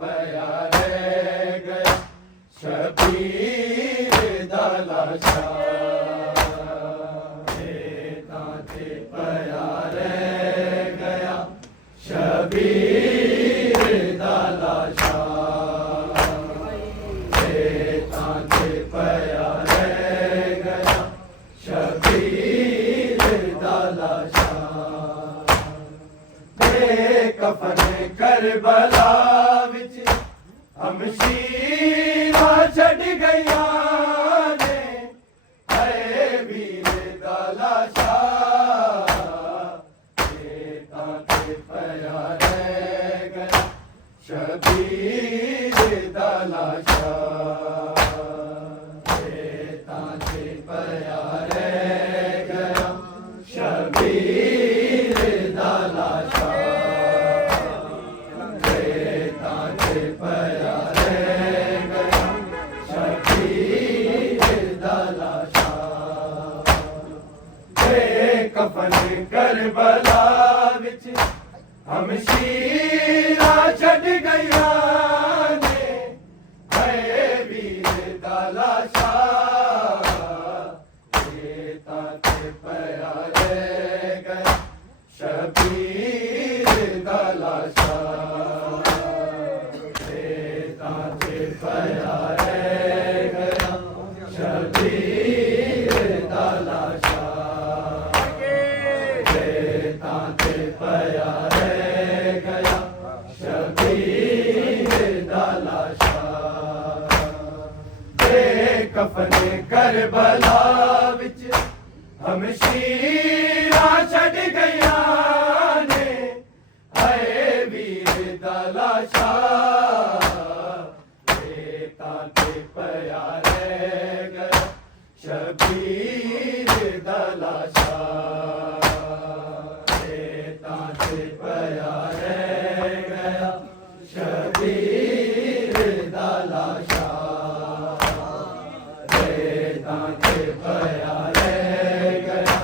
प्यारे गया शबीर दा लाशा प्यारे गया शबीर दा लाशा प्यारे गया शबीर दा लाशा कफन करबला विच हमशीरा छड़ गया ने है वीर दा लाशा प्यारे गया शबीर दा लाशा प्यारे गया शबीर दा लाशा कफन करबला विच हमशीरा छड़ गया ने है वीर दा लाशा प्यारे गया शबीर दा लाशा प्यारे गया शबीर दा लाशा प्यारे गया शबीर दा लाशा कफन करबला विच हमशीरा छड़ गया ने है वीर दा लाशा प्यारे गया शबीर दा लाशा प्यारे गया शबीर दा लाशा प्यारे गया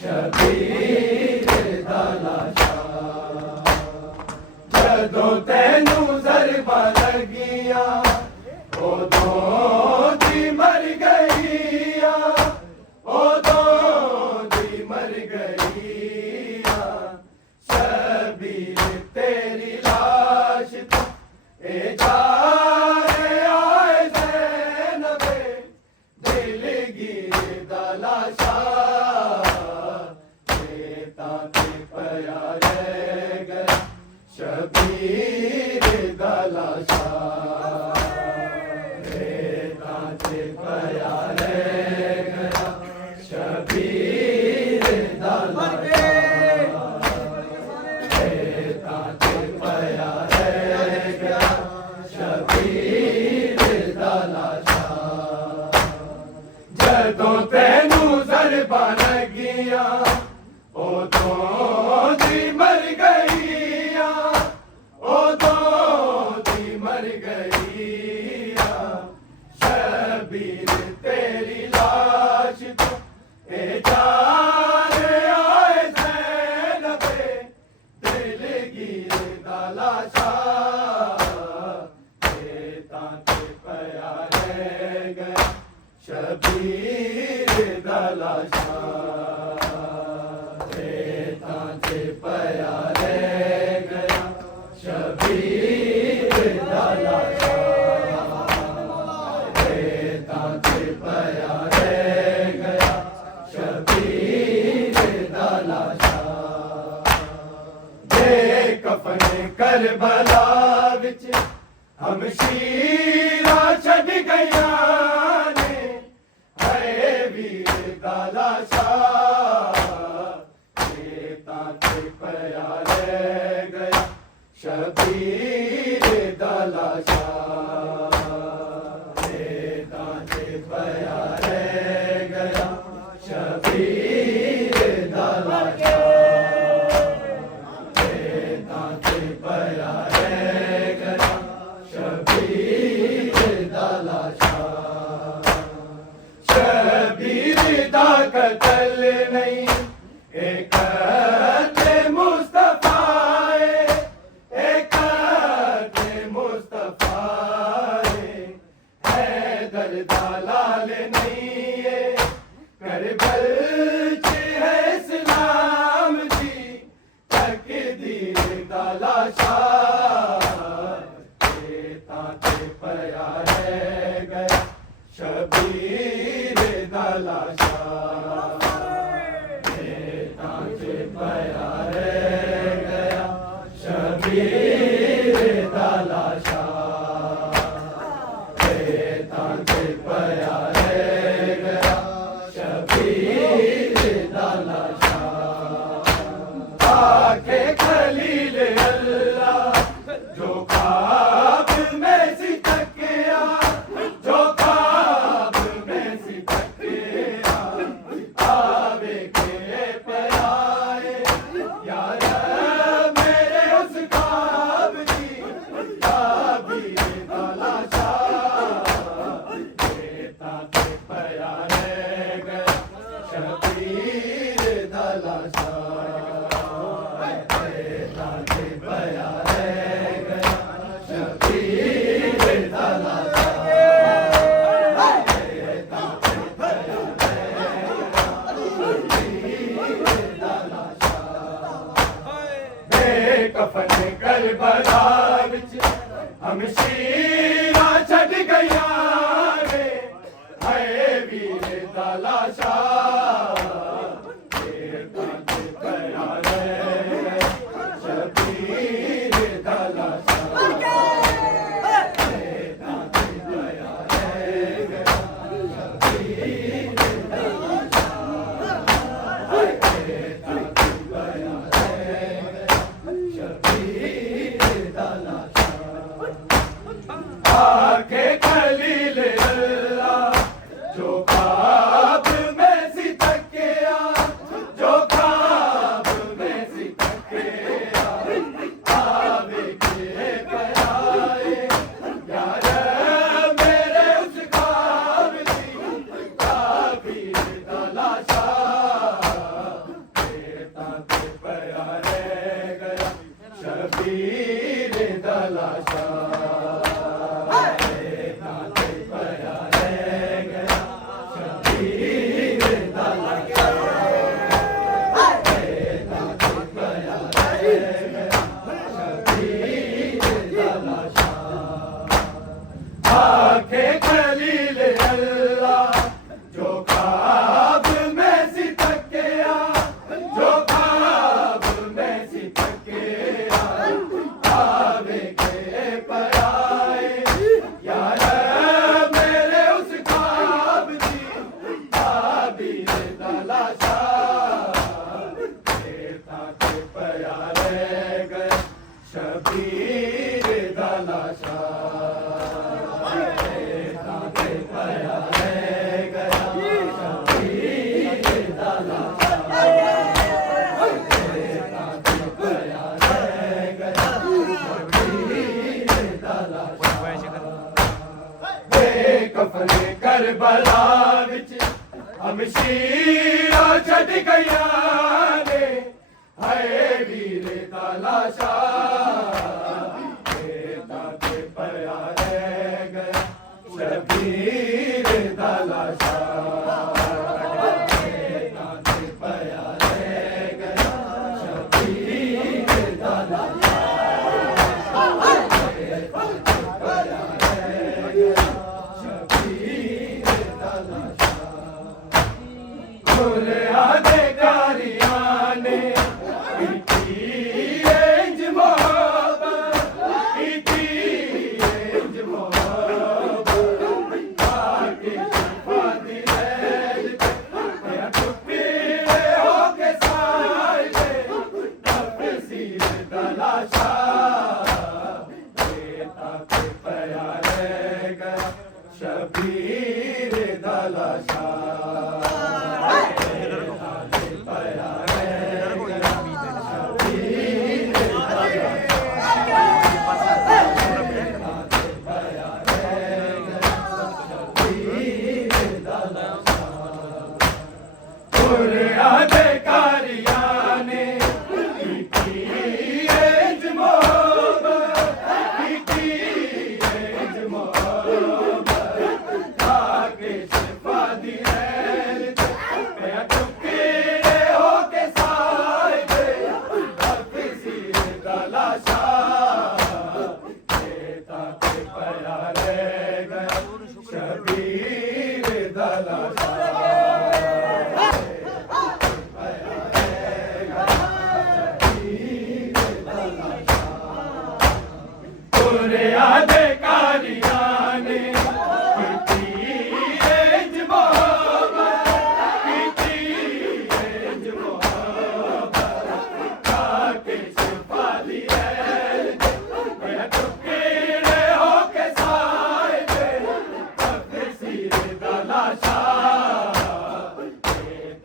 शबीर दा लाशा जदों तैनू ज़रबा लगिया उदों दी मर गईया उदों दी मर गईया शबीर तेरी लाश तो ए जारे आए ज़ैनबे दिलगीर दा लाशा प्यारे गया शबीर दा लाशा प्यारे गया शबीर दा लाशा प्यारे गया शबीर दा लाशा जदों तैनू ज़रबा लगिया उदों दी मर गईया उदों दी मर गईया शबीर तेरी लाश तो ए जारे आए ज़ैनबे दिलगीर दा लाशा प्यारे गया शबीर दा लाशा प्यारे गया शबीर दा लाशा प्यारे गया शबीर दा लाशा कफन करबला विच हमशीरा छड़ गया ने है वीर दा लाशा प्यारे गया शबीर दा लाशा प्यारे गया शबीर दा लाशा प्यारे गया शबीर दा लाशा शबीर दा कत्ल नहीं एक मुस्तफा एक शाह ताते पया रह गया शबीर दाला शाह ताते पया रह गया शबीर दाला शाह ताते पया रह गया शबीर दाला शाह आके खलील अल्लाह जो ख्वाब में सितकिया जो ख्वाब में सितकिया आवे के पयाए यार मेरे उस ख्वाब की ताबीर वाला शाह ताते पया रह गया शबीर दाला शाह ताते पया रह गया शबीर दाला कफन करबला विच हम शीरा छड़ गया रे हाय वीर दाला शाह ताते पया रह गया शबीर दाला शाह ताते पया रह गया शबीर दाला शाह ताते पया रह गया शबीर दाला शाह आके खलील अल्लाह जो ख्वाब में सितकिया जो ख्वाब में सितकिया आवे के पयाए यार मेरे उस ख्वाब की ताबीर दाला शाह ताते पया रह गया शबीर दाला शाह ताते पया रह गया शबीर दाला शाह ताते पया रह गया शबीर दाला शाह आके खलील अल्लाह जो ख्वाब में सितकिया जो ख्वाब में सितकिया आवे के पयाए यार मेरे उस ख्वाब की ताबीर दाला शाह ताते पया रह गया शबीर दाला शाह ताते पया रह गया शबीर दाला शाह ताते पया रह गया शबीर दाला शाह कफन करबला विच हम शीरा छड़ गया रे हाय वीर दाला शाह ताते पया रह गया शबीर दाला शाह ताते पया रह गया शबीर दाला शाह ताते पया रह गया शबीर दाला शाह खुले आधे कारियां ने इंज मोहब्बत बुरे अधिकारियां ने कीती इंज मोहब्बत, कीती इंज मोहब्बत, खाके छुपा दी ऐल मैं टुकड़े होके साए थे तफसीर दा लाशा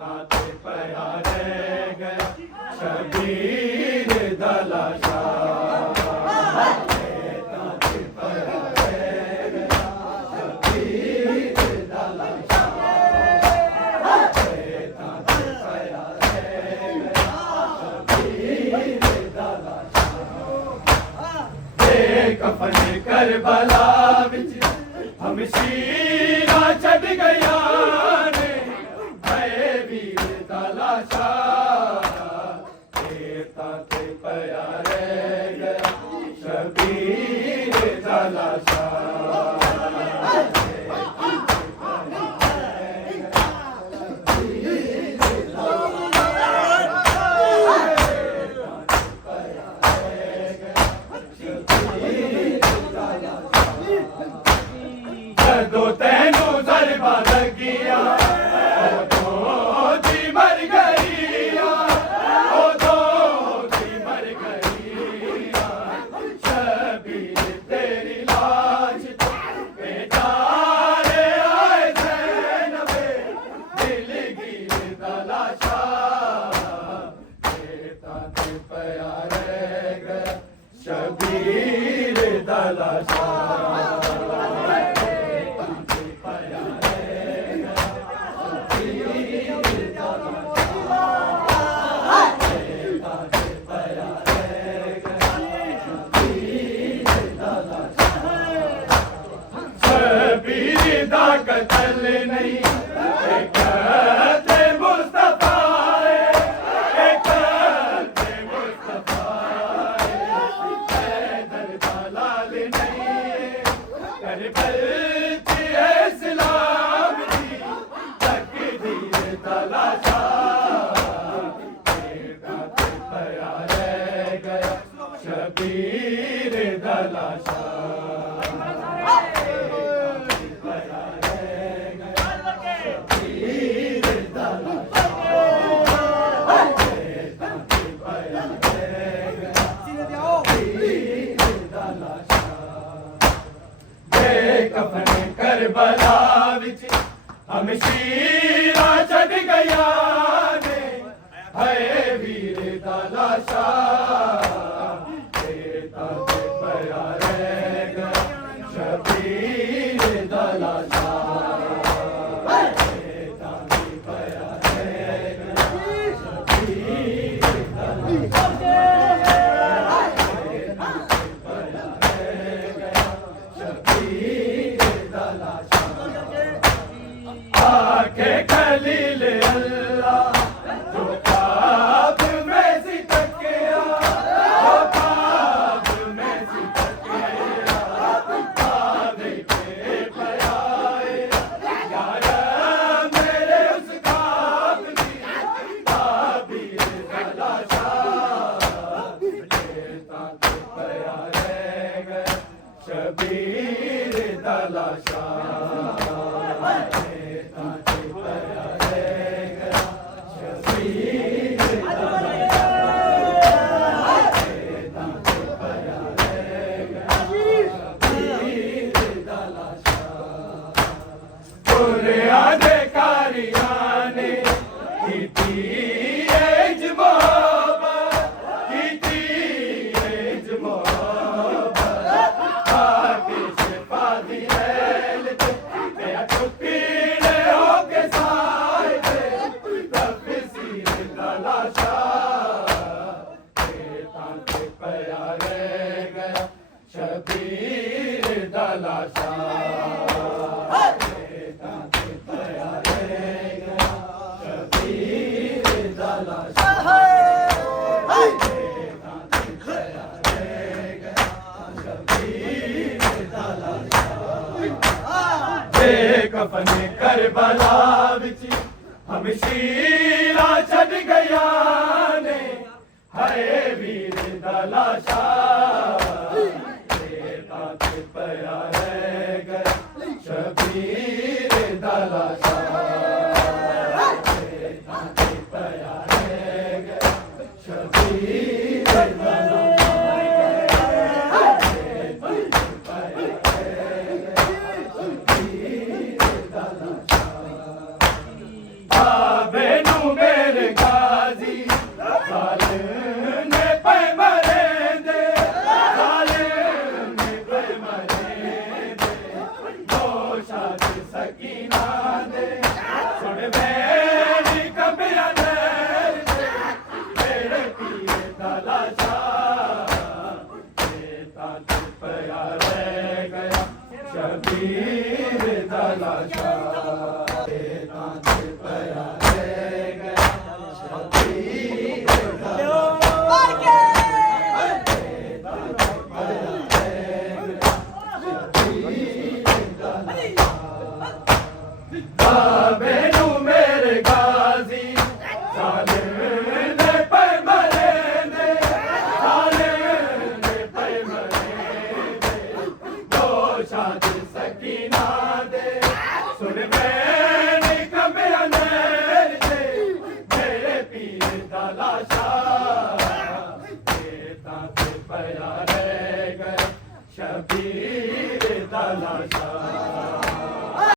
ताते पया रह गया शबीर दा लाशा। कफन करबला विच हम शीरा छड़ गया ने भय वीर दा लाशा ताते पया रह गया शबीर दा लाशा। दो तेनू जरबा लगिया दो जी मर गईया, ओ दो जी मर गईया, शबीर तेरी लाश बेचारे आए ज़ैनबे दिलगीर दा लाशा ताते पया रह गया शबीर दा लाशा। शबीर दा कतल नहीं एक ते मुस्तफा ते मुस्तफा हैदर दा लाल नहीं करबल की इस्लाम दी तकदीर दा लाशा ताते पया रह गया शबीर दा लाशा। कफन करबला विच हम शीरा छड़ गया ने भय वीर दा लाशा ताते पया रह गया शबीर दा लाशा। ताते पया रह गया शबीर दा लाशा। आके खलील अल्लाह जो ख्वाब में सी तकिया, जो ख्वाब में सी तकिया, आदे के पयाए यार मेरे उस ख्वाब की ताबीर दा लाशा ताते पया रह गया शबीर दा लाशा। बुरे अधिकारियां ने कीती इंज मोहब्बत, कीती इंज मोहब्बत, खाके छुपा दी ऐल मैं टुकड़े होके साए थे तफसीर दा लाशा ताते पया रह गया शबीर दा लाशा। कफन करबला विच हम शीरा छड़ गया ने हाय वीर दा लाशा ਤਾਂ ਤੇ ਪਿਆ ਰਹਿ ਗਿਆ ਸ਼ਬੀਰ ਦਾ ਲਾਸ਼ਾ ਇਹ ਤਾਂ ਤੇ ਪਿਆ ਰਹਿ ਗਿਆ ਸ਼ਬੀਰ ਦਾ ਬਾਬੇ ਨੂੰ ਮੇਰੇ ਗਾਜ਼ੀ ਜ਼ਾਲਿਮ ਦੇ ਪੈ ਮਰੇ ਨੇ ਜ਼ਾਲਿਮ ਦੇ ਪੈ ਮਰੇ ਨੇ ਦੋ ਸ਼ਾਦ ਸਕੀਨਾ ਦੇ ਸੁਣ ਮੈਂ ਕਮਿਆਂ ਨੇ ਮੇਰੇ ਪੀਰ ਦਾ ਲਾਸ਼ਾ ਇਹ ਤਾਂ ਤੇ ਪਿਆ ਰਹਿ ਗਿਆ ਸ਼ਬੀਰ ਦਾ ਲਾਸ਼ਾ